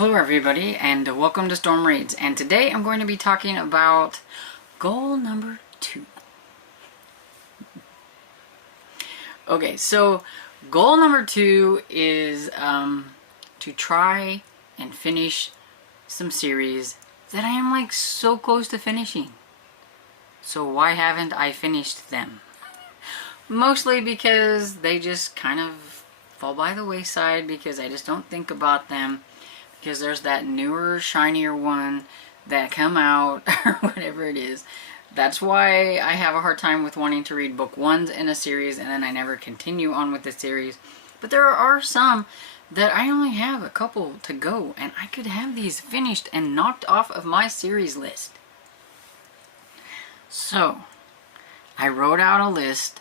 Hello everybody and welcome to Storm Reads, and today I'm going to be talking about goal number 2. Okay, so goal number 2 is to try and finish some series that I am like so close to finishing. So why haven't I finished them? Mostly because they just kind of fall by the wayside because I just don't think about them. Because there's that newer, shinier one that come out, or whatever it is. That's why I have a hard time with wanting to read book 1s in a series, and then I never continue on with the series. But there are some that I only have a couple to go, and I could have these finished and knocked off of my series list. So, I wrote out a list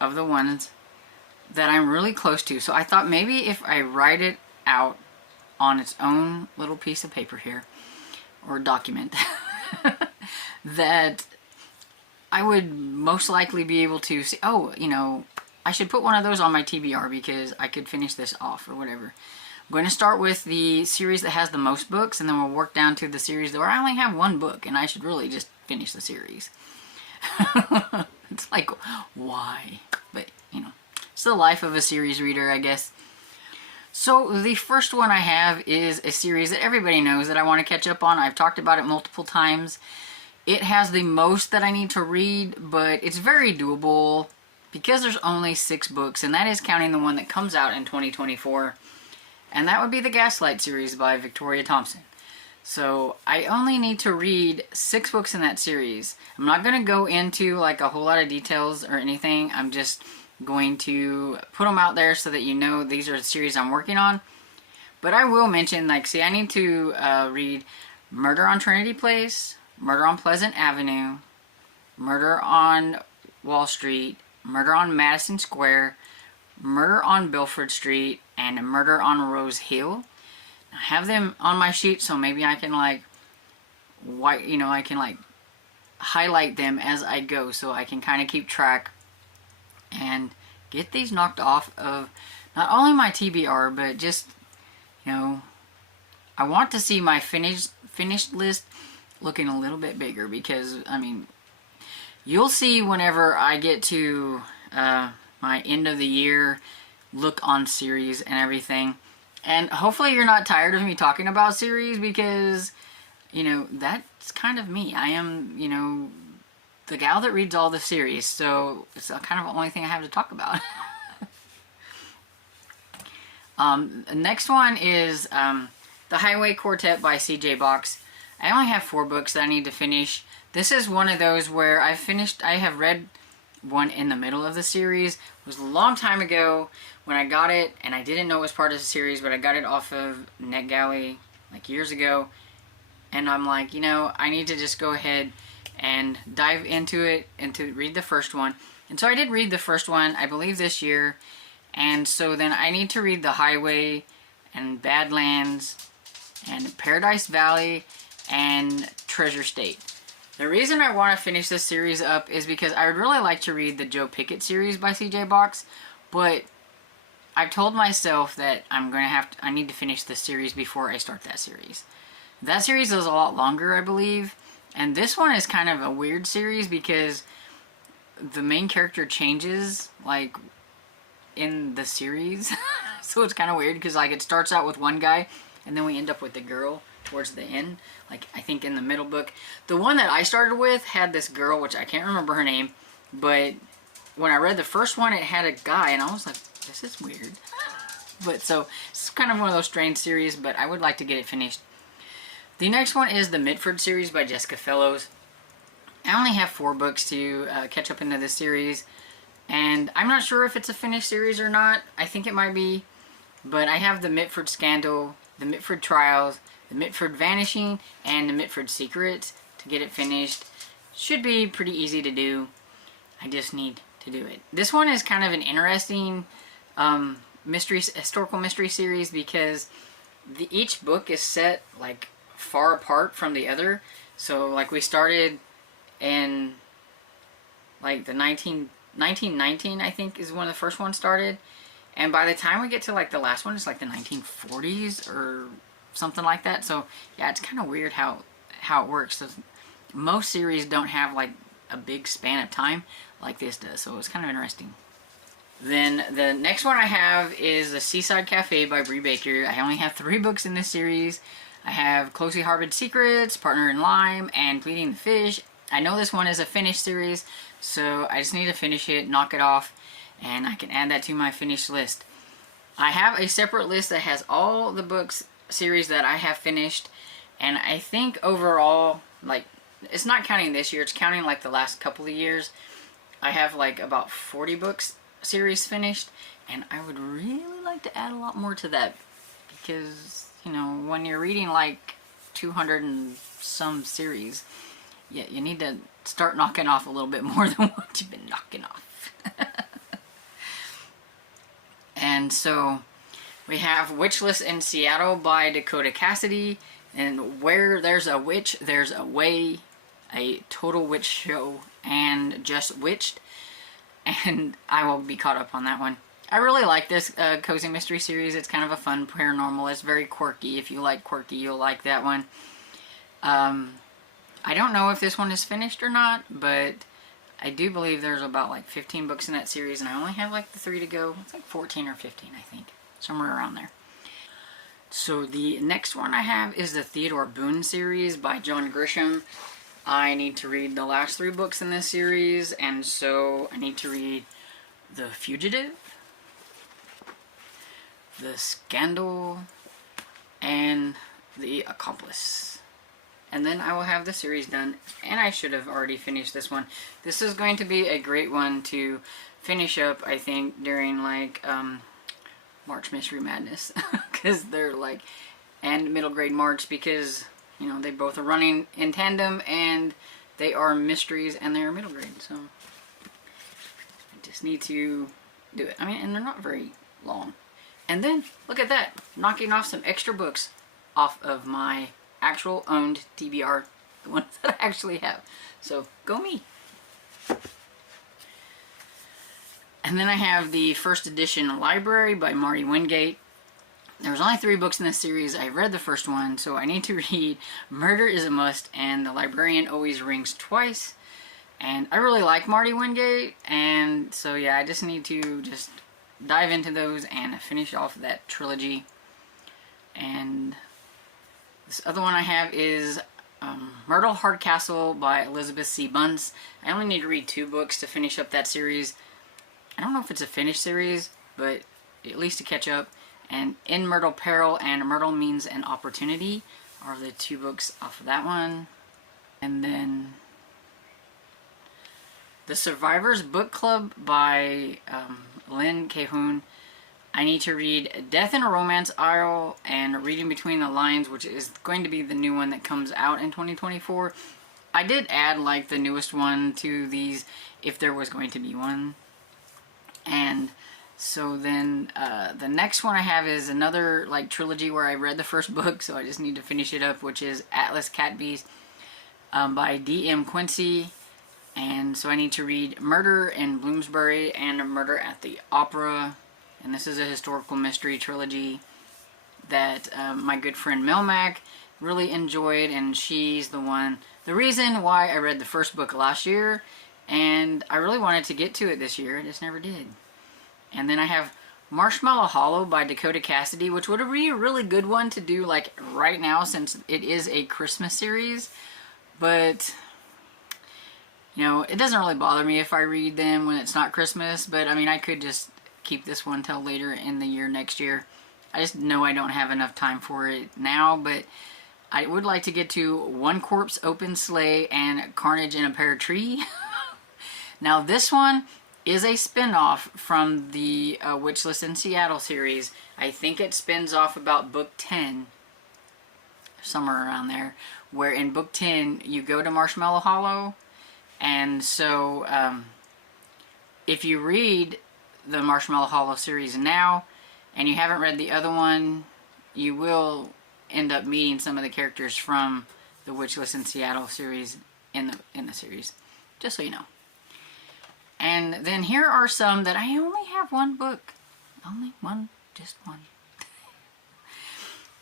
of the ones that I'm really close to. So I thought maybe if I write it out on its own little piece of paper here, or document, that I would most likely be able to see, oh, you know, I should put one of those on my TBR because I could finish this off or whatever. I'm going to start with the series that has the most books, and then we'll work down to the series where I only have one book, and I should really just finish the series. It's like, why? But, you know, it's the life of a series reader, I guess. So the first one I have is a series that everybody knows that I want to catch up on. I've talked about it multiple times. It has the most that I need to read, but it's very doable because there's only 6 books, and that is counting the one that comes out in 2024. And that would be the Gaslight series by Victoria Thompson. So I only need to read 6 books in that series. I'm not going to go into like a whole lot of details or anything. I'm just going to put them out there so that you know these are the series I'm working on. But I will mention, like, see, I need to read Murder on Trinity Place, Murder on Pleasant Avenue, Murder on Wall Street, Murder on Madison Square, Murder on Belford Street, and Murder on Rose Hill. I have them on my sheet, so maybe I can like, I can like highlight them as I go, so I can kind of keep track and get these knocked off of not only my TBR, but just, you know, I want to see my finished list looking a little bit bigger, because, I mean, you'll see whenever I get to my end of the year look on series and everything. And hopefully you're not tired of me talking about series, because, you know, that's kind of me. I am, you know, the gal that reads all the series, so it's kind of the only thing I have to talk about. The next one is The Highway Quartet by C.J. Box. I only have 4 books that I need to finish. This is one of those where I have read one in the middle of the series. It was a long time ago when I got it, and I didn't know it was part of the series, but I got it off of NetGalley like years ago, and I'm like, you know, I need to just go ahead and dive into it and to read the first one. And so I did read the first one, I believe this year, and so then I need to read The Highway and Badlands and Paradise Valley and Treasure State. The reason I want to finish this series up is because I would really like to read the Joe Pickett series by C.J. Box, but I've told myself that I need to finish this series before I start that series. That series is a lot longer, I believe. And this one is kind of a weird series because the main character changes, like, in the series. So it's kind of weird because, like, it starts out with one guy and then we end up with the girl towards the end. Like, I think in the middle book. The one that I started with had this girl, which I can't remember her name. But when I read the first one, it had a guy, and I was like, this is weird. But so, it's kind of one of those strange series, but I would like to get it finished. The next one is the Mitford series by Jessica Fellows. I only have 4 books to catch up into this series, and I'm not sure if it's a finished series or not. I think it might be, but I have the Mitford Scandal, the Mitford Trials, the Mitford Vanishing, and the Mitford Secrets to get it finished. Should be pretty easy to do. I just need to do it. This one is kind of an interesting historical mystery series because each book is set like far apart from the other. So like we started in like the 1919, I think, is when the first one started, and by the time we get to like the last one, it's like the 1940s or something like that. So yeah, it's kind of weird how it works. So most series don't have like a big span of time like this does, so it's kind of interesting. Then the next one I have is The Seaside Cafe by Bree Baker. I only have 3 books in this series. I have Closely Harbored Secrets, Partner in Lime, and Bleeding the Fish. I know this one is a finished series, so I just need to finish it, knock it off, and I can add that to my finished list. I have a separate list that has all the books series that I have finished, and I think overall, like, it's not counting this year, it's counting like the last couple of years. I have like about 40 books series finished, and I would really like to add a lot more to that, because, you know, when you're reading like 200 and some series, yeah, you need to start knocking off a little bit more than what you've been knocking off. And so we have Witchless in Seattle by Dakota Cassidy, and Where There's a Witch, There's a Way, a total witch show, and Just Witched. And I will be caught up on that one. I really like this cozy mystery series. It's kind of a fun paranormal. It's very quirky. If you like quirky, you'll like that one. I don't know if this one is finished or not, but I do believe there's about like 15 books in that series, and I only have like the 3 to go. It's like 14 or 15, I think. Somewhere around there. So the next one I have is the Theodore Boone series by John Grisham. I need to read the last 3 books in this series, and so I need to read The Fugitive, The Scandal, and The Accomplice. And then I will have the series done, and I should have already finished this one. This is going to be a great one to finish up, I think, during like March Mystery Madness, because they're like, and middle grade March, because, you know, they both are running in tandem, and they are mysteries, and they are middle grade, so I just need to do it. I mean, and they're not very long. And then, look at that, knocking off some extra books off of my actual owned TBR, the ones that I actually have. So, go me. And then I have the first edition Library by Marty Wingate. There's only 3 books in this series. I read the first one, so I need to read Murder is a Must and The Librarian Always Rings Twice. And I really like Marty Wingate, and so yeah, I just need to just dive into those and finish off that trilogy. And this other one I have is Myrtle Hardcastle by Elizabeth C. Bunce. I only need to read 2 books to finish up that series. I don't know if it's a finished series, but at least to catch up. And In Myrtle Peril and Myrtle Means an Opportunity are the 2 books off of that one. And then The Survivors Book Club by Lynn Cahoon. I need to read Death in a Romance Isle and Reading Between the Lines, which is going to be the new one that comes out in 2024. I did add like the newest one to these if there was going to be one. And so then the next one I have is another like trilogy where I read the first book, so I just need to finish it up, which is Atlas Cat Beast by D.M. Quincy. And so I need to read Murder in Bloomsbury and Murder at the Opera. And this is a historical mystery trilogy that my good friend Melmac really enjoyed, and she's the reason why I read the first book last year, and I really wanted to get to it this year. I just never did. And then I have Marshmallow Hollow by Dakota Cassidy, which would be a really good one to do like right now since it is a Christmas series. But, you know, it doesn't really bother me if I read them when it's not Christmas. But, I mean, I could just keep this one till later in the year next year. I just know I don't have enough time for it now. But I would like to get to One Corpse Open Sleigh and Carnage in a Pear Tree. Now, this one is a spin-off from the Witchless in Seattle series. I think it spins off about book 10, somewhere around there, where in book 10 you go to Marshmallow Hollow, and so if you read the Marshmallow Hollow series now and you haven't read the other one, you will end up meeting some of the characters from the Witchless in Seattle series in the series, just so you know. And then here are some that I only have 1 book. Only one, just one.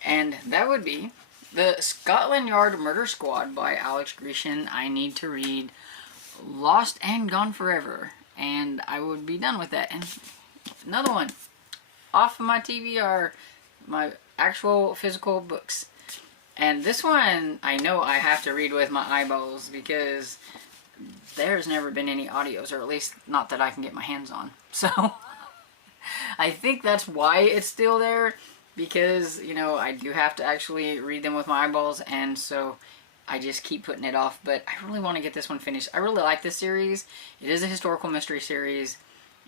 And that would be the Scotland Yard Murder Squad by Alex Grecian. I need to read Lost and Gone Forever, and I would be done with that. And another one off of my TBR, my actual physical books. And this one I know I have to read with my eyeballs because there's never been any audios, or at least not that I can get my hands on. So I think that's why it's still there, because, you know, I do have to actually read them with my eyeballs, and so I just keep putting it off. But I really want to get this one finished. I really like this series. It is a historical mystery series.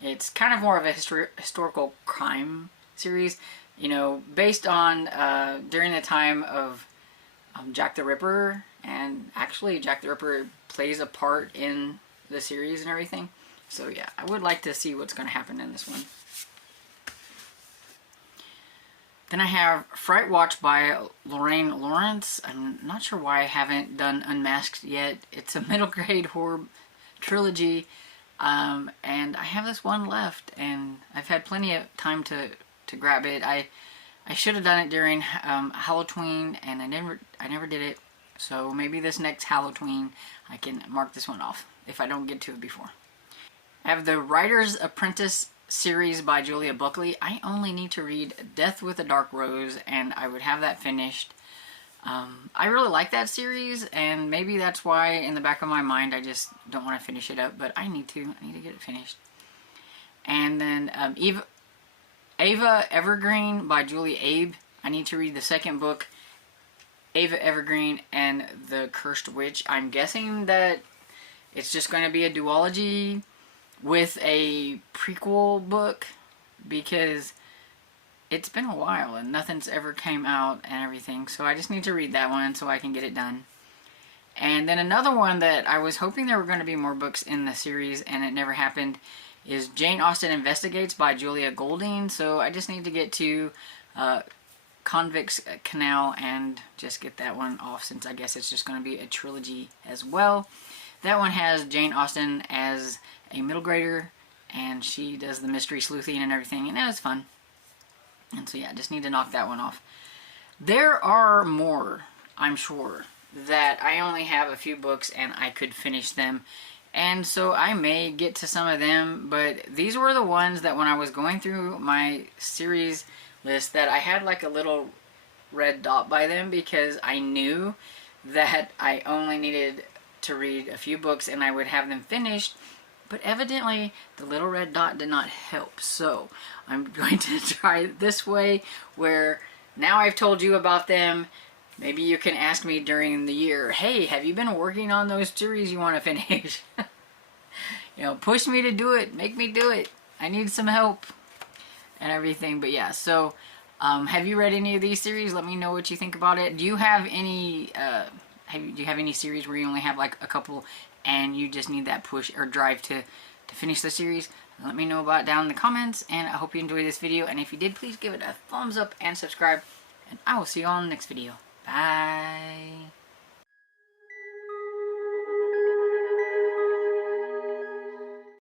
It's kind of more of a historical crime series, you know, based on during the time of Jack the Ripper, and actually Jack the Ripper plays a part in the series and everything. So yeah, I would like to see what's going to happen in this one. Then I have Fright Watch by Lorraine Lawrence. I'm not sure why I haven't done Unmasked yet. It's a middle grade horror trilogy, and I have this one left, and I've had plenty of time to grab it. I should have done it during Halloween, and I never did it. So maybe this next Halloween I can mark this one off if I don't get to it before. I have the Writer's Apprentice series by Julia Buckley. I only need to read Death with a Dark Rose, and I would have that finished. I really like that series, and maybe that's why in the back of my mind I just don't want to finish it up, but I need to get it finished. And then Ava Evergreen by Julie Abe. I need to read the second book, Ava Evergreen and the Cursed Witch. I'm guessing that it's just going to be a duology with a prequel book, because it's been a while and nothing's ever came out and everything. So I just need to read that one so I can get it done. And then another one that I was hoping there were going to be more books in the series and it never happened is Jane Austen Investigates by Julia Golding. So I just need to get to Convict's Canal and just get that one off, since I guess it's just going to be a trilogy as well. That one has Jane Austen as a middle grader, and she does the mystery sleuthing and everything, and that was fun. And so yeah, I just need to knock that one off. There are more, I'm sure, that I only have a few books and I could finish them, and so I may get to some of them, but these were the ones that when I was going through my series list that I had like a little red dot by them, because I knew that I only needed to read a few books and I would have them finished. But evidently the little red dot did not help, so I'm going to try this way, where now I've told you about them, maybe you can ask me during the year, hey, have you been working on those series you want to finish? You know, push me to do it, make me do it, I need some help and everything. But yeah, so have you read any of these series? Let me know what you think about it. Do you have any do you have any series where you only have like a couple and you just need that push or drive to finish the series? Let me know about it down in the comments, and I hope you enjoyed this video, and if you did, please give it a thumbs up and subscribe, and I will see you all in the next video. Bye.